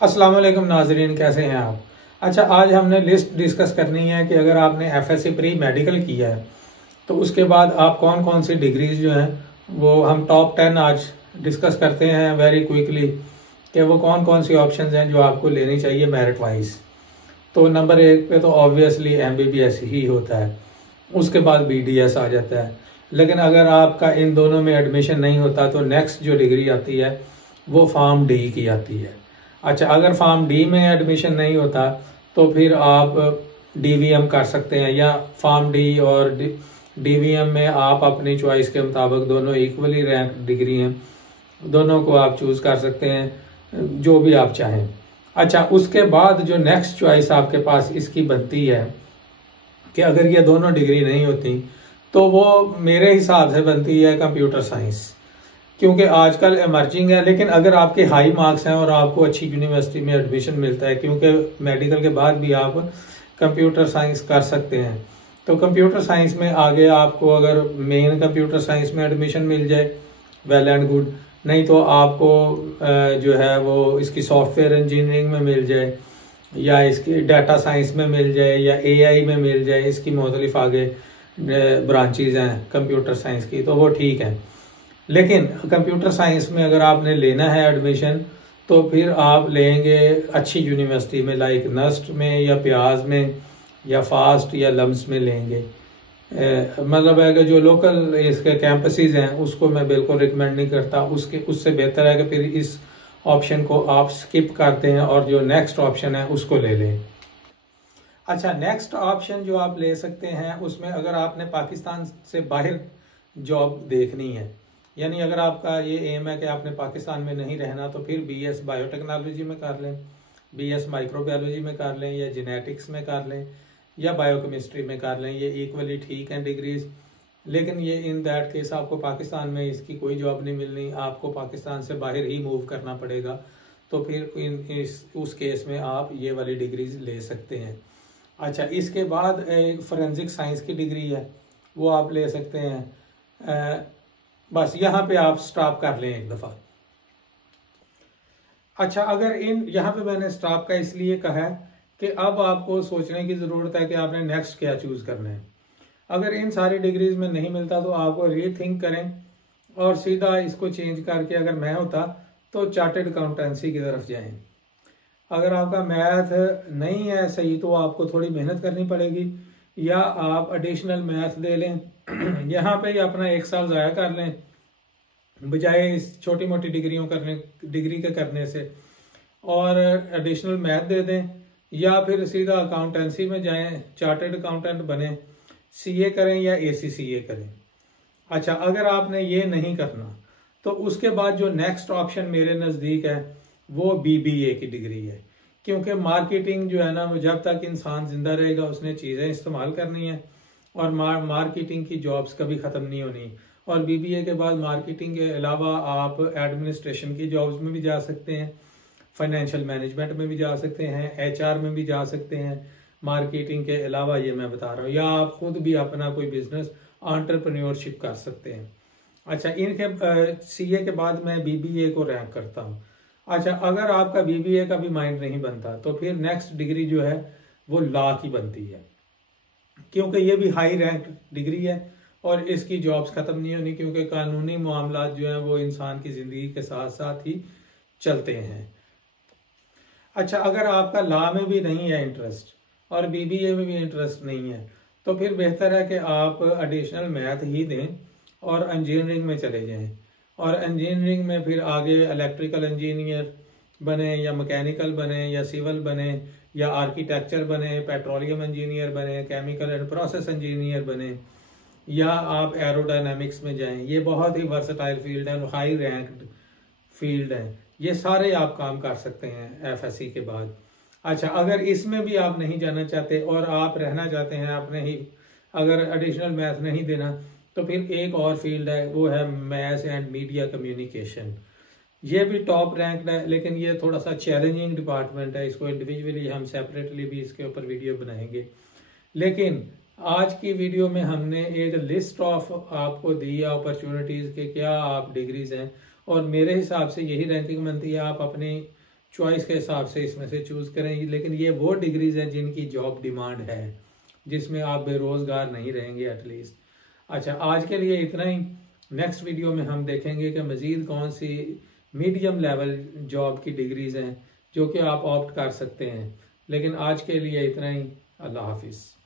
अस्सलाम वालेकुम नाजरीन, कैसे हैं आप। अच्छा, आज हमने लिस्ट डिस्कस करनी है कि अगर आपने एफएससी प्री मेडिकल किया है तो उसके बाद आप कौन कौन सी डिग्रीज जो हैं वो हम टॉप 10 आज डिस्कस करते हैं वेरी क्विकली कि वो कौन कौन सी ऑप्शंस हैं जो आपको लेनी चाहिए मेरिट वाइज। तो नंबर 1 पे तो ऑब्वियसली एमबीबीएस ही होता है, उसके बाद बीडीएस आ जाता है। लेकिन अगर आपका इन दोनों में एडमिशन नहीं होता तो नेक्स्ट जो डिग्री आती है वो फॉर्म डी की आती है। अच्छा, अगर फॉर्म डी में एडमिशन नहीं होता तो फिर आप डीवीएम कर सकते हैं, या फॉर्म डी और डीवीएम में आप अपनी चॉइस के मुताबिक, दोनों इक्वली रैंक डिग्री हैं, दोनों को आप चूज कर सकते हैं जो भी आप चाहें। अच्छा, उसके बाद जो नेक्स्ट चॉइस आपके पास इसकी बनती है कि अगर ये दोनों डिग्री नहीं होती तो वो मेरे हिसाब से बनती है कंप्यूटर साइंस, क्योंकि आजकल इमर्जिंग है। लेकिन अगर आपके हाई मार्क्स हैं और आपको अच्छी यूनिवर्सिटी में एडमिशन मिलता है, क्योंकि मेडिकल के बाद भी आप कंप्यूटर साइंस कर सकते हैं, तो कंप्यूटर साइंस में आगे आपको अगर मेन कंप्यूटर साइंस में एडमिशन मिल जाए वेल एंड गुड, नहीं तो आपको जो है वो इसकी सॉफ्टवेयर इंजीनियरिंग में मिल जाए, या इसकी डाटा साइंस में मिल जाए, या एआई में मिल जाए, इसकी मुख्तलिफ आगे ब्रांचेज हैं कंप्यूटर साइंस की, तो वो ठीक है। लेकिन कंप्यूटर साइंस में अगर आपने लेना है एडमिशन तो फिर आप लेंगे अच्छी यूनिवर्सिटी में, लाइक नस्ट में या प्याज में या फास्ट या लम्स में लेंगे। मतलब है कि जो लोकल इसके कैंपसेस हैं उसको मैं बिल्कुल रिकमेंड नहीं करता, उससे बेहतर है कि फिर इस ऑप्शन को आप स्किप करते हैं और जो नेक्स्ट ऑप्शन है उसको ले लें। अच्छा, नेक्स्ट ऑप्शन जो आप ले सकते हैं उसमें अगर आपने पाकिस्तान से बाहर जॉब देखनी है, यानी अगर आपका ये एम है कि आपने पाकिस्तान में नहीं रहना, तो फिर बीएस बायोटेक्नोलॉजी में कर लें, बीएस माइक्रोबायोलॉजी में कर लें, या जेनेटिक्स में कर लें, या बायोकेमिस्ट्री में कर लें। ये इक्वली ठीक हैं डिग्रीज, लेकिन ये इन दैट केस आपको पाकिस्तान में इसकी कोई जॉब नहीं मिलनी, आपको पाकिस्तान से बाहर ही मूव करना पड़ेगा। तो फिर उस केस में आप ये वाली डिग्रीज ले सकते हैं। अच्छा, इसके बाद एक फोरेंसिक साइंस की डिग्री है, वो आप ले सकते हैं। बस यहाँ पे आप स्टॉप कर लें एक दफ़ा। अच्छा, अगर यहाँ पे मैंने स्टॉप का इसलिए कहा है कि अब आपको सोचने की ज़रूरत है कि आपने नेक्स्ट क्या चूज़ करना है। अगर इन सारी डिग्रीज में नहीं मिलता तो आपको रीथिंक करें और सीधा इसको चेंज करके, अगर मैं होता तो चार्टर्ड अकाउंटेंसी की तरफ जाएं। अगर आपका मैथ नहीं है सही तो आपको थोड़ी मेहनत करनी पड़ेगी, या आप एडिशनल मैथ दे लें यहाँ पे अपना 1 साल ज़ाया कर लें बजाय इस छोटी मोटी डिग्री के करने से, और एडिशनल मैथ दे दें, या फिर सीधा अकाउंटेंसी में जाएं, चार्टर्ड अकाउंटेंट बने, सीए करें या एसीसीए करें। अच्छा, अगर आपने ये नहीं करना तो उसके बाद जो नेक्स्ट ऑप्शन मेरे नज़दीक है वो बीबीए की डिग्री है, क्योंकि मार्केटिंग जो है ना, वो जब तक इंसान जिंदा रहेगा उसने चीज़ें इस्तेमाल करनी है, और मार्केटिंग की जॉब्स कभी ख़त्म नहीं होनी। और बीबीए के बाद मार्केटिंग के अलावा आप एडमिनिस्ट्रेशन की जॉब्स में भी जा सकते हैं, फाइनेंशियल मैनेजमेंट में भी जा सकते हैं, एचआर में भी जा सकते हैं, मार्केटिंग के अलावा ये मैं बता रहा हूँ, या आप खुद भी अपना कोई बिजनेस एंटरप्रेन्योरशिप कर सकते हैं। अच्छा, इनके सीए के बाद मैं बीबीए को रैंक करता हूँ। अच्छा, अगर आपका बीबीए का भी माइंड नहीं बनता तो फिर नेक्स्ट डिग्री जो है वो लॉ की बनती है, क्योंकि ये भी हाई रैंक डिग्री है और इसकी जॉब्स खत्म नहीं होनी, क्योंकि कानूनी मामला जो है वो इंसान की जिंदगी के साथ साथ ही चलते हैं। अच्छा, अगर आपका लॉ में भी नहीं है इंटरेस्ट और बीबीए में भी इंटरेस्ट नहीं है तो फिर बेहतर है कि आप एडिशनल मैथ ही दें और इंजीनियरिंग में चले जाएं, और इंजीनियरिंग में फिर आगे इलेक्ट्रिकल इंजीनियर बने, या मैकेनिकल बने, या सिविल बने, या आर्किटेक्चर बने, पेट्रोलियम इंजीनियर बने, केमिकल एंड प्रोसेस इंजीनियर बने, या आप एरोडायनामिक्स में जाएं। ये बहुत ही वर्सटाइल फील्ड है, हाई रैंक्ड फील्ड है, ये सारे आप काम कर सकते हैं एफएससी के बाद। अच्छा, अगर इसमें भी आप नहीं जाना चाहते और आप रहना चाहते हैं अपने ही, अगर एडिशनल मैथ नहीं देना, तो फिर एक और फील्ड है, वो है मैथ्स एंड मीडिया कम्युनिकेशन। ये भी टॉप रैंक्ड है, लेकिन ये थोड़ा सा चैलेंजिंग डिपार्टमेंट है, इसको इंडिविजुअली हम सेपरेटली भी इसके ऊपर वीडियो बनाएंगे। लेकिन आज की वीडियो में हमने एक लिस्ट ऑफ आपको दी है अपॉर्चुनिटीज के क्या आप डिग्रीज हैं, और मेरे हिसाब से यही रैंकिंग बनती है। आप अपनी चॉइस के हिसाब से इसमें से चूज करें, लेकिन ये वो डिग्रीज हैं जिनकी जॉब डिमांड है, जिसमें आप बेरोजगार नहीं रहेंगे एटलीस्ट। अच्छा, आज के लिए इतना ही। नेक्स्ट वीडियो में हम देखेंगे कि मजीद कौन सी मीडियम लेवल जॉब की डिग्रीज हैं जो कि आप ऑप्ट कर सकते हैं। लेकिन आज के लिए इतना ही। अल्लाह हाफिज़।